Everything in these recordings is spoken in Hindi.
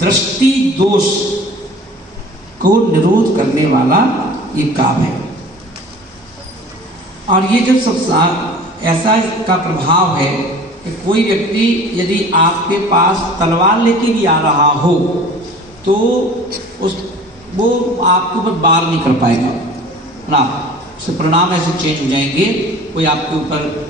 दृष्टि दोष को निरोध करने वाला ये काव्य है। और ये जो सब ऐसा इसका प्रभाव है कि कोई व्यक्ति यदि आपके पास तलवार लेके भी आ रहा हो तो वो आपके ऊपर वार नहीं कर पाएगा ना, उससे परिणाम ऐसे चेंज हो जाएंगे। कोई आपके ऊपर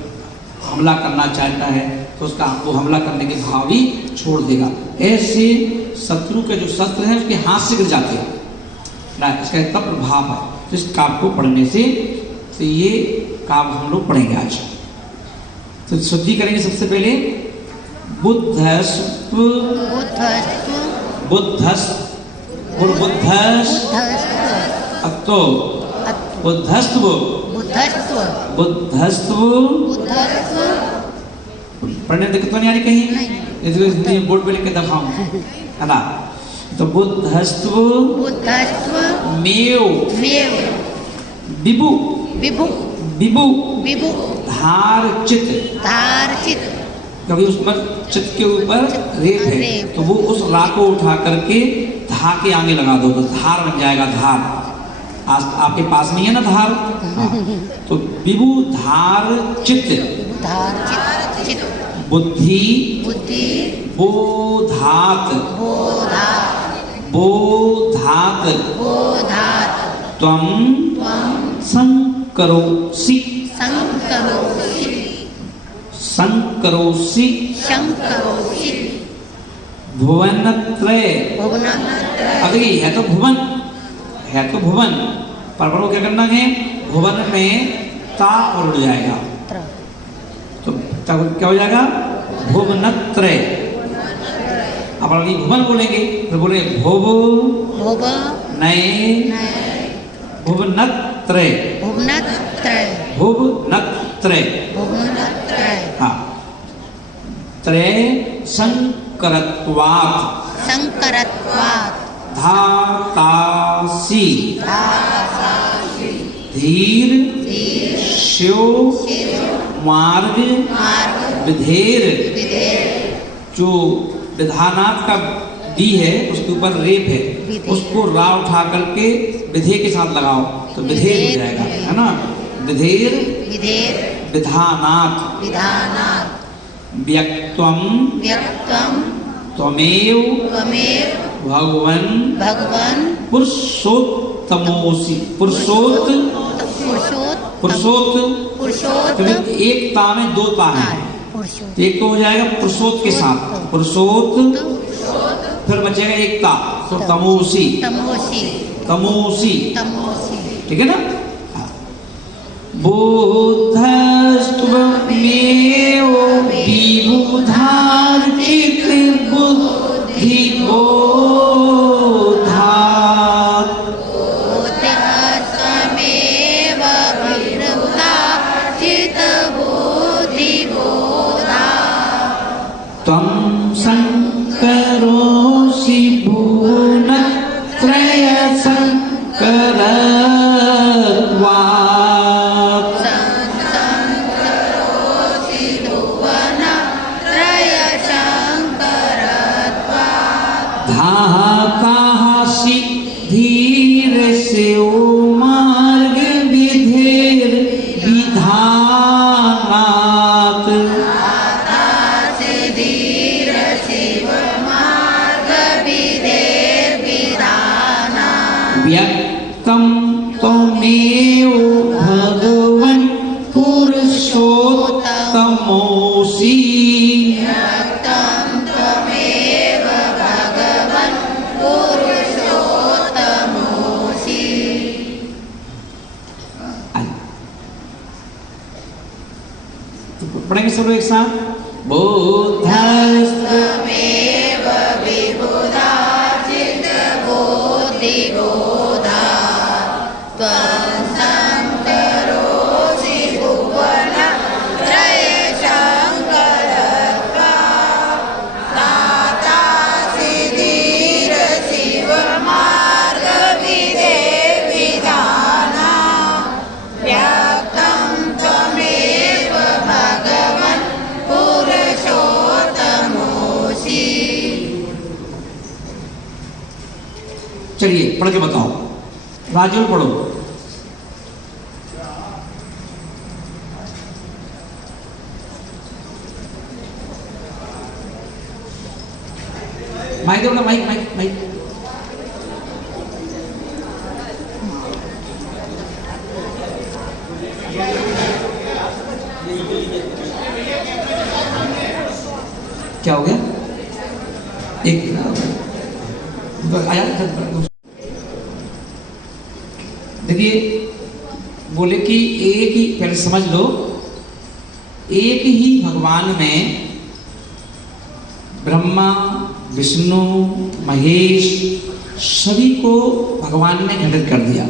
हमला करना चाहता है तो उसका वो हमला करने के भाव ही छोड़ देगा। ऐसे शत्रु के जो शस्त्र हैं उसके हाथ से गिर जाते हैं ना, इसका इतना प्रभाव है। तो इस काव्य को पढ़ने से तो ये काव्य हम लोग पढ़ेंगे आज। तो शुद्धि करेंगे सबसे पहले बुद्धस्व बुद्धस्व पढ़ने दिक्कत नहीं आ रही कहीं? बोर्ड पे लिख के दिखाऊं है ना। तो बुद्धस्व मेव विभु धार चित कभी उस पर चित के ऊपर रेत है तो वो उस रा को उठा करके धा के आगे लगा दो तो धार बन जाएगा। धार आज आपके पास नहीं है ना धार, तो विभु धार चित बुद्धि बोधात त्वं संकरोसि भुवनत्रय। अगर है तो भुवन पर को क्या करना है, भुवन में ता और उड़ जाएगा तो तब क्या हो जाएगा भुवनत्रय। अब अभी भुवन बोलेंगे तो बोले भुव नए भुवनत्रय हाँ त्रय संकरत्वात् धातासि धीर श्यो मार्ग विधेर। जो विधानात् का दी है उसके ऊपर रेप है, उसको रा उठा करके विधे के साथ लगाओ तो विधेर हो जाएगा है ना। विधेर विधानात् व्यक्त्वं त्वमेव भगवन् पुरुषोत्तमोसि। पुरुषोत्त एक ता में दो ता है, एक तो हो जाएगा पुरुषोत्त के साथ पुरुषोत्त, फिर बचेगा एक ता तो तमोसी ठीक है ना। बोधस्त्वमेव विबुधार चित बुद्धि बोधात् त्वं संकरोषि भुवनत्रय संकरत्वात् धातासि धीर श्यो मार्ग विधेर विधानात् व्यक्तं त्वमेव भगवन् पुरुषोत्तमोसि। पढ़ेंगे सब लोग एक साथ बुद्धस्त्वमेव विबुधार चित बुद्धि बोधात् त्वं संकरोषि भुवनत्रय संकरत्वात् धातासि धीर शिव मार्ग विधेर विधानात् व्यक्तं त्वमेव भगवन् पुरुषोत्तमोसि। चलिए पढ़ के बताओ, राजू पढ़ो। माइक दो ना, माइक माइक माइक। क्या हो गया? एक आया। देखिए बोले कि एक ही, पहले समझ लो, एक ही भगवान में ब्रह्मा विष्णु महेश सभी को भगवान ने घटित कर दिया।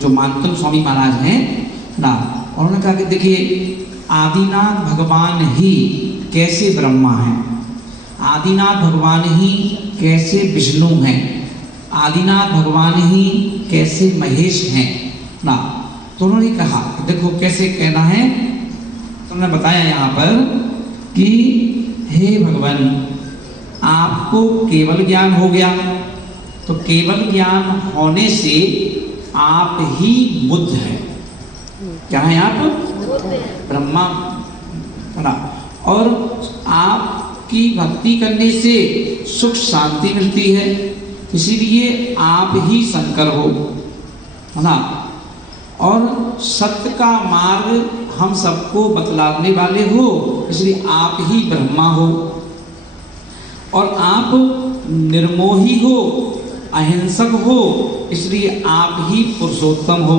जो मानतन स्वामी महाराज हैं ना, उन्होंने कहा कि देखिए आदिनाथ भगवान ही कैसे ब्रह्मा हैं, आदिनाथ भगवान ही कैसे विष्णु हैं, आदिनाथ भगवान ही कैसे महेश हैं ना। तो उन्होंने कहा देखो कैसे कहना है, तो उन्होंने बताया यहाँ पर कि हे भगवान आपको केवल ज्ञान हो गया, तो केवल ज्ञान होने से आप ही बुद्ध हैं। क्या है आप? ब्रह्मा ना। और आपकी भक्ति करने से सुख शांति मिलती है, इसीलिए आप ही शंकर हो, है ना। और सत्य का मार्ग हम सबको बतलाने वाले हो, इसलिए आप ही ब्रह्मा हो। और आप निर्मोही हो, अहिंसक हो, इसलिए आप ही पुरुषोत्तम हो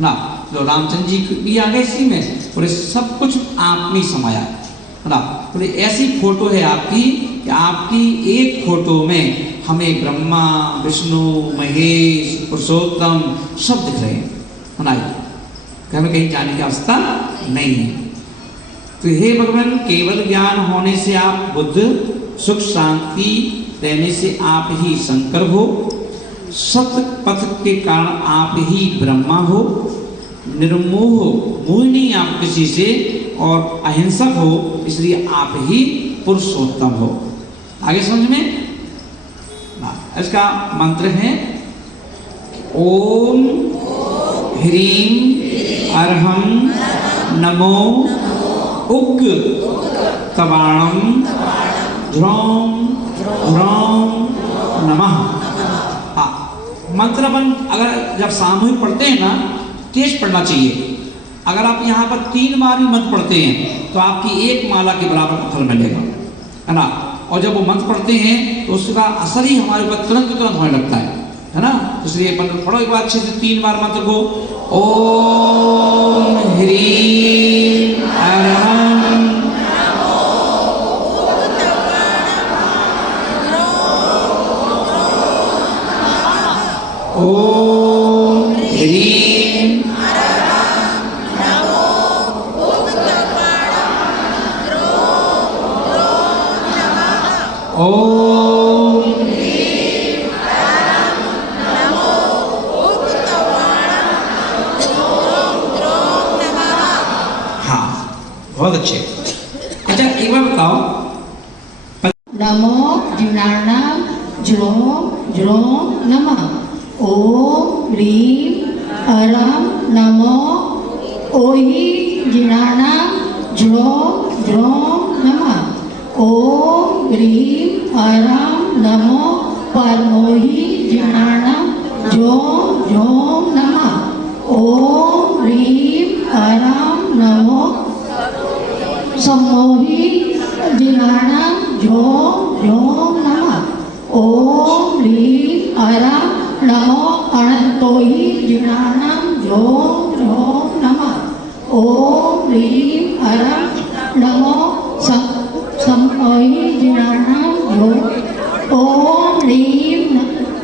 ना। जो रामचंद्र जी भी आ गए इसी में, और सब कुछ आप में समाया है ना। तो ऐसी फोटो है आपकी कि आपकी एक फोटो में हमें ब्रह्मा विष्णु महेश पुरुषोत्तम सब दिख रहे हैं, है ना। हमें कहीं जाने की आवश्यकता नहीं है। तो हे भगवान केवल ज्ञान होने से आप बुद्ध, सुख शांति देने से आप ही शंकर हो, सत्य पथ के कारण आप ही ब्रह्मा हो, निर्मोह मोह नहीं आप किसी से, और अहिंसक हो, इसलिए आप ही पुरुषोत्तम हो। आगे समझ में इसका मंत्र है ओम ह्रीं अर्हं नमो उग्र तवाणम ध्रौम ह्रौम नमः। मंत्र अपन अगर जब सामूहिक पढ़ते हैं ना, तेज पढ़ना चाहिए। अगर आप यहाँ पर 3 बार भी मंत्र पढ़ते हैं तो आपकी एक माला के बराबर फल मिलेगा, है ना। और जब वो मंत्र पढ़ते हैं तो उसका असर ही हमारे ऊपर तुरंत होने लगता है ना। इसलिए पढ़ो एक बार अच्छे से 3 बार मंत्र को। ओम ह्रीं अर्हं ओम ह्रीं ओम हाँ बहुत अच्छे। अच्छा एक बार बताओ। नमो जिनार्णं ज्रों ज्रों नमः। ओम ह्रीं अर्हं नमो ओहि जिनार्णं ज्रों ज्रों नमः। ओम ह्रीं अर्हं नमो परमोहि जिनार्णं ज्रों ज्रों नमः। ओम ह्रीं अर्हं नमो सम्मोहि जिनार्णं ज्रों ज्रों नमः। ओम ह्रीं अर्हं नमो अनंतोहि जिनार्णं ज्रों ज्रों नमः। ओम ह्रीं अर्हं नमो सम्मोहि जिनार्णं ज्रों। ओम ह्रीं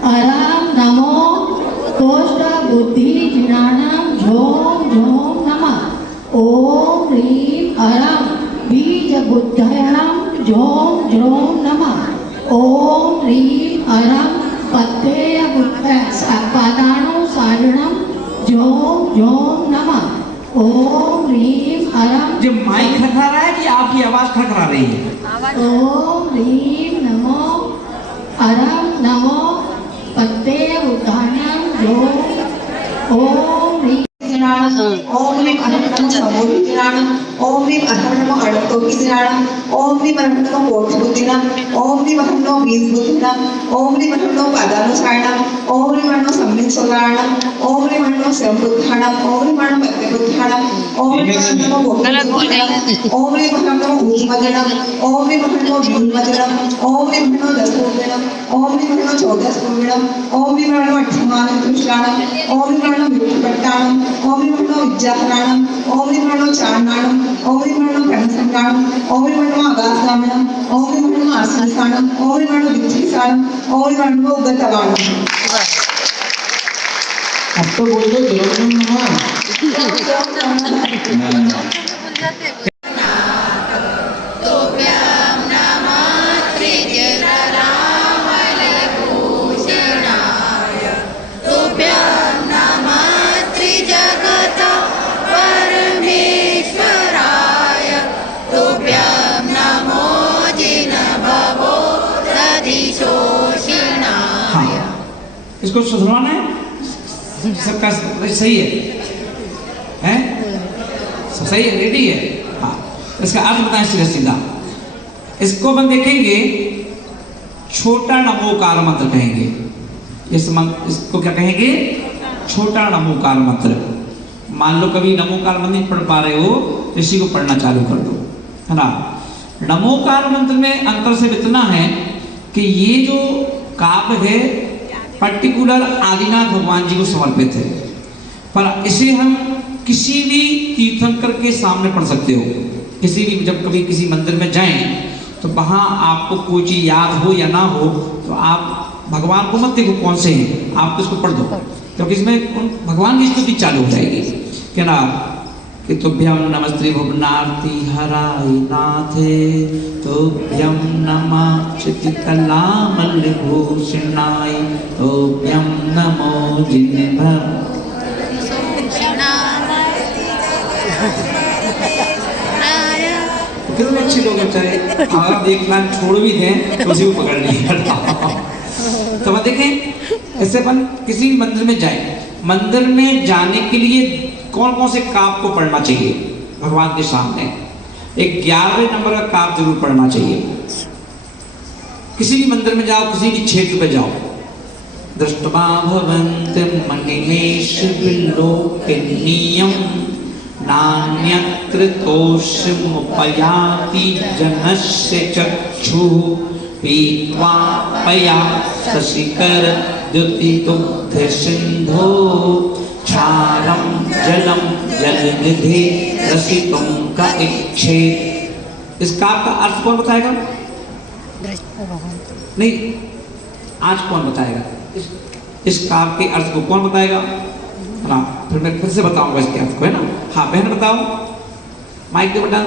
अर्हं नमो कोष्ठ बुद्धि जिनार्णं ज्रों ज्रों नमः। ओम ह्रीं अर्हं बीज बुद्धयनं ज्रों ज्रों नमः। ओम ह्रीं अर्हं पत्तेय पादाणु सारिणं ज्रों ज्रों नमः। ओम ह्रीं अर्हं। जो माइक खरखरा रहा है कि आपकी आवाज खरखरा रही है? ओम ह्रीं नमो अर्हं नमो पत्ते ओम निवर्णो बीजबुद्धनम ओम निवर्णो पादानुसारणम ओम निवर्णो सम्मित सोलारणम ओम निवर्णो स्वयंबुद्धनम ओम निवर्णो मध्यबुद्धनम ओम निवर्णो गोपुद्धनम ओम निवर्णो ऊर्मदनम ओम निवर्णो व्यून्मदनम ओम निवर्णो दशपूर्णम ओम निवर्णो चौदशपूर्णम ओम निवर्णो अठ्ठमानं कृष्णाणम ओम निवर्णो विष्णुपट्टाणम ओम निवर्णो विद्याहरणम ओम निवर्णो चारणाणम ओम निवर्णो प्रणसंगाणम ओम निवर्णो आगासनामणम ओम निवर्णो आसनस्थानम ओम निवर्णो विच्छिसाणम ओम निवर्णो उद्गतवाणम। अब तो बोल दो द्रव्यम नमः। इसको सुधरवाना है, सबका सही है? सब सही है, रेडी है? हाँ, इसका अर्थ बताएं सीधा सीधा। इसको अपन देखेंगे, छोटा नमोकार मंत्र कहेंगे। इसको क्या कहेंगे? छोटा नमोकार मंत्र। मान लो कभी नमोकार मंत्र नहीं पढ़ पा रहे हो तो इसी को पढ़ना चालू कर दो, है ना। नमोकार मंत्र में अंतर से इतना है कि ये जो काव्य है पर्टिकुलर आदिनाथ भगवान जी को समर्पित है, पर इसे हम किसी भी तीर्थंकर के सामने पढ़ सकते हो। किसी भी जब कभी किसी मंदिर में जाएं तो वहाँ आपको कोई चीज़ याद हो या ना हो तो आप भगवान को मत देखो कौन से हैं, आप तो इसको पढ़ दो, क्योंकि इसमें भगवान की स्तुति चालू हो जाएगी। क्या ना कि तुभ्यम नमस्ते भुवनार्ति हराय नाथे तुभ्यम नमः चित्तकलामल्लिभूषणाय तुभ्यम नमो जिन्भं। कितने अच्छे लोग हैं बेचारे, अगर आप एक लाइन छोड़ भी दें तो उसी को पकड़ नहीं। तो अब देखें, ऐसे अपन किसी भी मंदिर में जाए, मंदिर में जाने के लिए कौन कौन से काव्य को पढ़ना चाहिए भगवान के सामने? एक 11वें नंबर का काव्य जरूर पढ़ना चाहिए। किसी भी मंदिर में जाओ, किसी भी क्षेत्र पे जाओ, दृष्ट्वा भवन्तं मणिमेष विलोकनीयं नान्यत्र तोषमुपयाति जनस्य चक्षुः पीत्वा पया शशिकर द्युतिदुग्ध सिन्धो क्षारं जलम जलनिधि रसितुं का इच्छे। इस काव्य का अर्थ कौन बताएगा? नहीं, आज कौन बताएगा? इस काव्य के अर्थ को कौन बताएगा? ना, फिर मैं फिर से बताऊंगा इसके अर्थ को, है ना। हाँ बहन बताओ, माइक दे बेटा।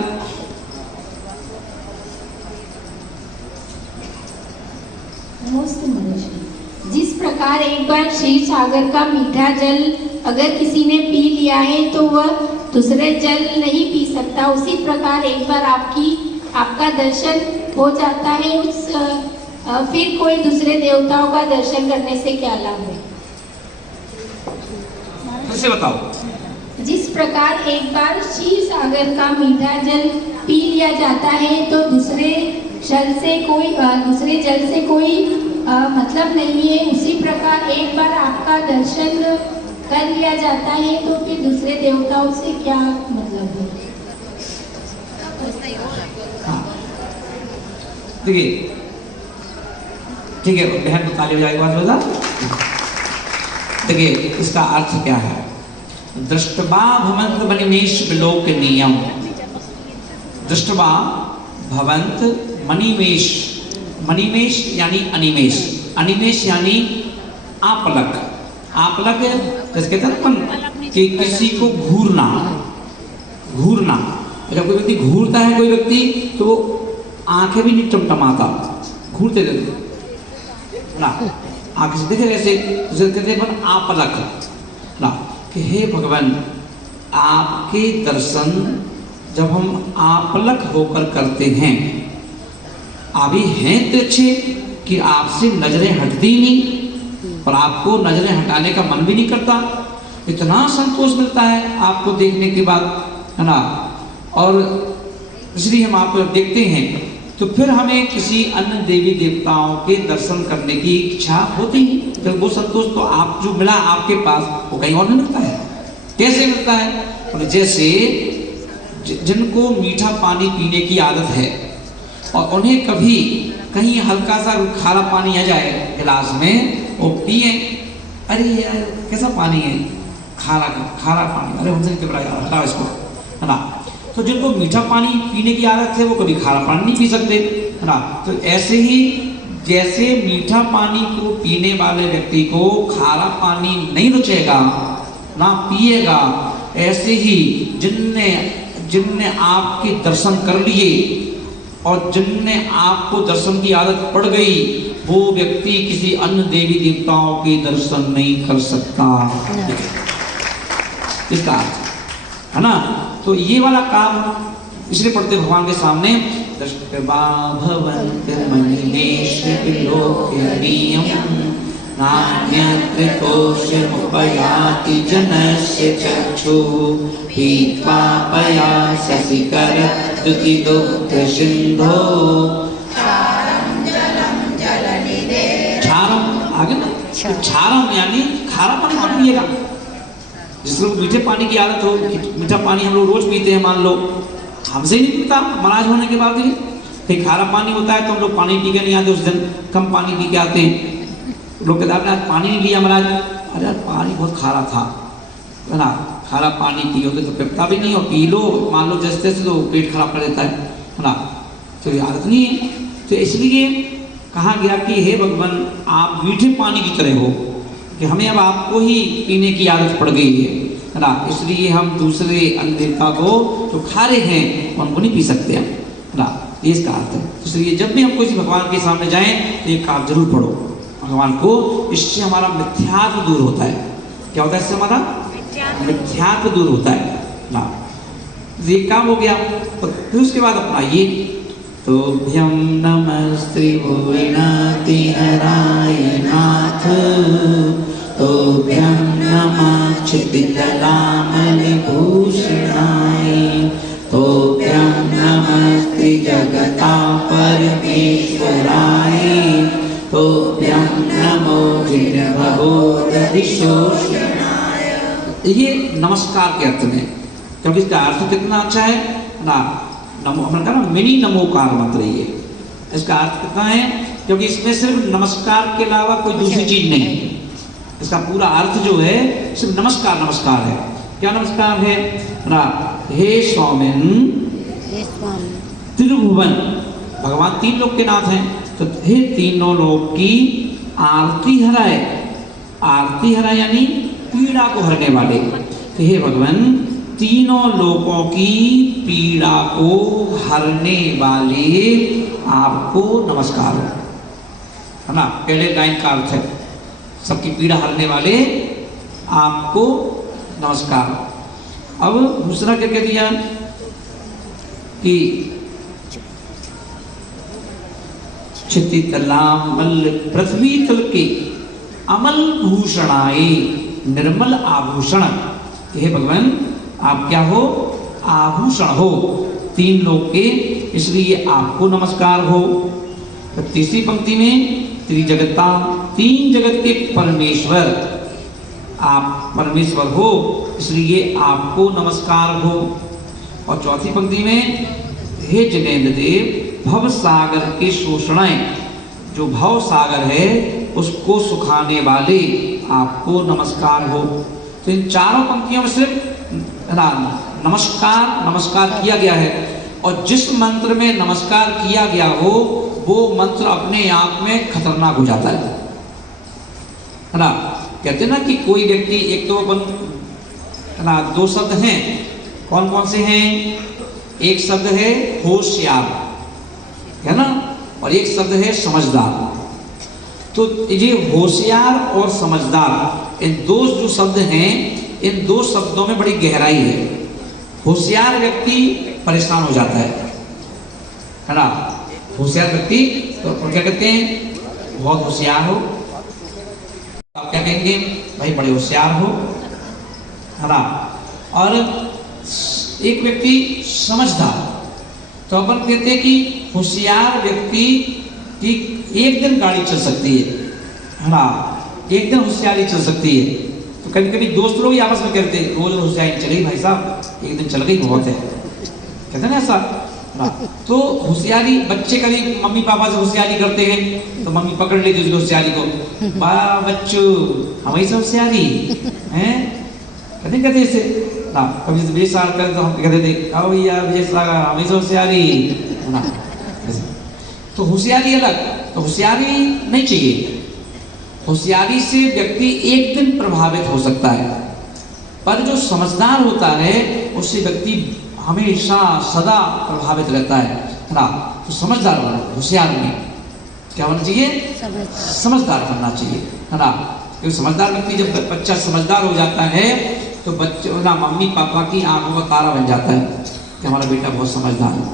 जिस प्रकार एक बार क्षीर सागर का मीठा जल अगर किसी ने पी लिया है तो वह दूसरे जल नहीं पी सकता, उसी प्रकार एक बार आपका दर्शन हो जाता है, फिर कोई दूसरे देवताओं का दर्शन करने से क्या लाभ है? फिर से बताओ। जिस प्रकार एक बार क्षीर सागर का मीठा जल पी लिया जाता है तो दूसरे जल से कोई मतलब नहीं है, उसी प्रकार एक बार आपका दर्शन कर लिया जाता है तो फिर दूसरे देवताओं से क्या मतलब है? देखिए, ठीक है बहन को ताली बजाएगी बात बता। देखिए इसका अर्थ क्या है? दृष्टवा भवंत मणिमेष विलोकनीयम। दृष्टवा भवंत मणिमेष, मणिमेष यानी अनिमेष, अनिमेष यानी आपलक। आपलक जैसे कहते हैं ना कि किसी को घूरना, घूरना। जब कोई व्यक्ति घूरता है कोई व्यक्ति तो वो आंखें भी नहीं टमटमाता, घूरते रहते ना, आंखें से देखे ऐसे, उसे कहते हैं आपलक ना, कि हे भगवान आपके दर्शन जब हम आपलक होकर करते हैं, अभी हैं तो अच्छे कि आपसे नजरें हटती नहीं और आपको नजरें हटाने का मन भी नहीं करता, इतना संतोष मिलता है आपको देखने के बाद, है ना। और इसलिए हम आपको देखते हैं तो फिर हमें किसी अन्य देवी देवताओं के दर्शन करने की इच्छा होती है। तो वो संतोष तो आप जो मिला आपके पास वो कहीं और नहीं मिलता है। कैसे मिलता है? तो जैसे जिनको मीठा पानी पीने की आदत है और उन्हें कभी कहीं हल्का सा खारा पानी आ जाए गिलास में, वो पिए, अरे यार कैसा पानी है, खारा खारा पानी, अरे हमसे नहीं पिलाया, हटाओ इसको, है ना। तो जिनको मीठा पानी पीने की आदत है वो कभी खारा पानी नहीं पी सकते, है ना। तो ऐसे ही जैसे मीठा पानी को पीने वाले व्यक्ति को खारा पानी नहीं रुचेगा ना पिएगा, ऐसे ही जिनने आपके दर्शन कर लिए और जिनने आपको दर्शन की आदत पड़ गई, वो व्यक्ति किसी अन्य देवी देवताओं के दर्शन नहीं कर सकता। इसका है ना। तो ये वाला काम इसलिए पढ़ते भगवान के सामने, दृष्टवा भवन्त मनिलेश विलोक्यनीयं नान्यत्र कोशमुपयाति जनस्य चक्षुः पीत्वा पयाससि करद्युति दुग्धसिन्धो। क्षारम आगे ना, क्षारम यानी खारा पानी मत पिएगा। जिसको मीठे पानी की आदत हो, मीठा पानी हम लोग रोज पीते हैं, मान लो हमसे नहीं पीता महाराज होने के बाद भी, फिर खारा पानी होता है तो हम लोग पानी पी के नहीं आते, उस दिन कम पानी पी के आते हैं। लोग कहते हैं आज पानी नहीं लिया महाराज, अरे यार पानी बहुत खारा था, है ना। खारा पानी पियोगे तो पिपता भी नहीं, और पी लो मान लो जैसे तैसे तो पेट खराब कर देता है ना। तो ये आदत नहीं है। तो इसलिए कहा गया कि हे भगवान आप मीठे पानी की तरह हो, कि हमें अब आपको ही पीने की आदत पड़ गई है ना। इसलिए हम दूसरे अन्य देवता को जो खारे हैं उनको नहीं पी सकते हैं, है ना। ये इसका अर्थ है। इसलिए जब भी हम किसी भगवान के सामने जाएं तो ये काम जरूर पढ़ो भगवान को। इससे हमारा मिथ्यात्व दूर होता है। क्या होता है इससे? हमारा मिथ्यात्व दूर होता है ना। ये काम हो गया। तो फिर उसके बाद अपना ये तोभ्यं नमस्त्रिभुवनाति हराय नाथ, तोभ्यं नमः क्षितितलामणिभूषणाय, तोभ्यं नमस्ते जगता परमेश्वराय, तोभ्यं नमो जिनभवोदधिशोषणाय। ये नमस्कार के अर्थ में, क्योंकि इसका अर्थ कितना अच्छा है ना। नमो हमने कहा ना, मिनी नमोकार मत रही है। इसका अर्थ कितना है, क्योंकि इसमें सिर्फ नमस्कार के अलावा कोई दूसरी चीज नहीं है। इसका पूरा अर्थ जो है सिर्फ नमस्कार नमस्कार है। क्या नमस्कार है ना? हे स्वामिन त्रिभुवन, भगवान तीन लोक के नाथ हैं, तो हे तीनों लोक की आरती हराए। आरती हराए यानी पीड़ा को हरने वाले। तो हे भगवान तीनों लोगों की पीड़ा को हरने वाले आपको नमस्कार है ना। पहले लाइन का अर्थ है सबकी पीड़ा हरने वाले आपको नमस्कार। अब दूसरा क्या कह दिया कि क्षितितलामल, पृथ्वी तल के अमल भूषणाए, निर्मल आभूषण। हे भगवान आप क्या हो? आभूषण हो तीन लोग के, इसलिए आपको नमस्कार हो। तो तीसरी पंक्ति में त्रिजगता, तीन जगत के परमेश्वर, आप परमेश्वर हो इसलिए आपको नमस्कार हो। और चौथी पंक्ति में हे जिनेन्द्र देव भव सागर के शोषणाएं, जो भव सागर है उसको सुखाने वाले आपको नमस्कार हो। तो इन चारों पंक्तियों में सिर्फ नमस्कार किया गया है। और जिस मंत्र में नमस्कार किया गया हो वो मंत्र अपने आप में खतरनाक हो जाता है ना। कहते ना कि कोई व्यक्ति, एक तो अपन ना दो शब्द हैं, कौन कौन से हैं? एक शब्द है होशियार, है ना, और एक शब्द है समझदार। तो ये होशियार और समझदार, इन दो जो शब्द हैं, इन दो शब्दों में बड़ी गहराई है। होशियार व्यक्ति परेशान हो जाता है ना। होशियार व्यक्ति तो क्या कहते हैं? बहुत होशियार हो। आप क्या कहेंगे? भाई बड़े होशियार हो, है ना। और एक व्यक्ति समझदार, तो अपन कहते हैं कि होशियार व्यक्ति की एक दिन गाड़ी चल सकती है ना, एक दिन होशियारी चल सकती है। तो कभी कभी दोस्त लोग ही आपस में कहते हैं रोज होशियारी चली भाई साहब, एक दिन चल गई बहुत है, कहते हैं ना ऐसा ना। तो होशियारी बच्चे कभी मम्मी पापा से होशियारी करते हैं तो मम्मी पकड़ लेती है उसकी होशियारी को, वाह बच्चों हमारी से होशियारी हैं, कहते ऐसे ना। कभी विजय साल कर तो हम कहते थे आओ भैया विजय साल हमारी से होशियारी ना। तो होशियारी अलग, तो होशियारी नहीं चाहिए। होशियारी से व्यक्ति एक दिन प्रभावित हो सकता है, पर जो समझदार होता है उससे व्यक्ति हमेशा सदा प्रभावित रहता है ना। तो समझदार बनना, होशियार नहीं, क्या होना चाहिए, समझदार बनना चाहिए है ना। क्योंकि समझदार व्यक्ति जब बच्चा समझदार हो जाता है तो बच्चे ना मम्मी पापा की आंखों का तारा बन जाता है कि हमारा बेटा बहुत समझदार है।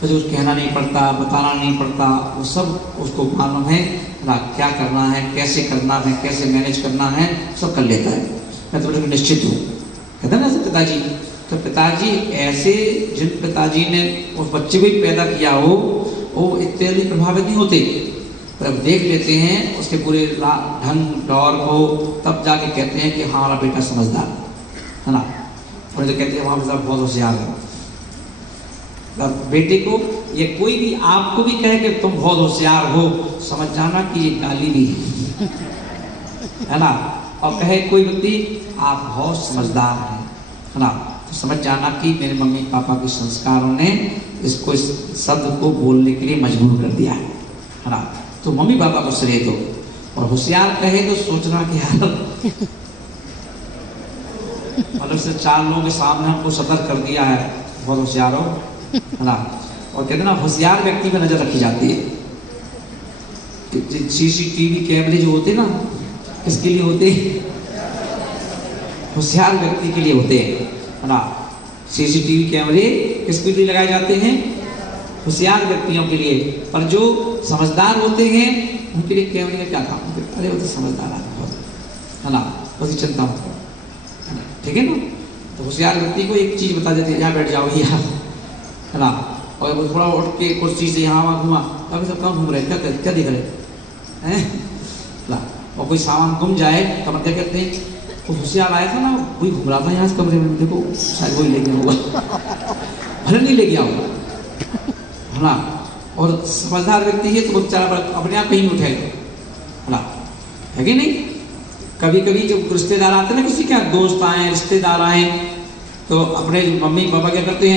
तो जो कहना नहीं पड़ता, बताना नहीं पड़ता, वो सब उसको मालूम है ना, क्या करना है, कैसे करना है, कैसे मैनेज करना है, सब कर लेता है। मैं तो निश्चित हूँ, कहते हैं ना ऐसे पिताजी। तो पिताजी ऐसे, जिन पिताजी ने उस बच्चे को ही पैदा किया हो वो इतने प्रभावित नहीं होते, तब देख लेते हैं उसके पूरे ढंग दौर को, तब जाके कहते हैं कि हमारा बेटा समझदार है ना। और जो कहते हैं हमारा बेटा बहुत होशियार है। तब बेटे को ये कोई भी आपको भी कहे कि तुम बहुत होशियार हो, समझ जाना कि ये गाली भी है ना। और कहे कोई व्यक्ति आप बहुत समझदार हैं है ना, तो समझ जाना कि मेरे मम्मी पापा के संस्कारों ने इसको इस शब्द को बोलने के लिए मजबूर कर दिया है ना। तो मम्मी पापा को श्रेय दो। और होशियार कहे तो सोचना कि यार मतलब से 4 लोगों के सामने हमको सतर्क कर दिया है, बहुत होशियार हो है ना। और कहते ना होशियार व्यक्ति पे नजर रखी जाती है। CCTV कैमरे जो होते ना किसके लिए होते हैं, होशियार व्यक्ति के लिए होते हैं है ना। CCTV कैमरे किसके लिए लगाए जाते हैं, होशियार व्यक्तियों के लिए। पर जो समझदार होते हैं उनके लिए कैमरे का क्या काम, अरे वो तो समझदार आदमी है ना, उसकी चिंता मत करो, ठीक है ना। तो होशियार व्यक्ति को एक चीज बता देते हैं, यहाँ बैठ जाओ यहाँ है ना। और वो थोड़ा उठ के कुर्सी से यहाँ वहाँ घुमा, अभी सब कहाँ घूम रहे, क्या दिख रहे हैं ना। और कोई सामान गुम जाए तो मतलब कहते हैं वो होशियार आया था ना, वही घूम रहा था यहाँ से कमरे में, देखो शायद वही ले गया होगा, भले नहीं ले गया होगा है ना। और समझदार व्यक्ति है तो बेचारा अपने आप कहीं उठेगा है ना, है कि नहीं। कभी कभी जब रिश्तेदार आते हैं ना, किसी के दोस्त आए, रिश्तेदार आए, तो अपने मम्मी पापा क्या करते हैं,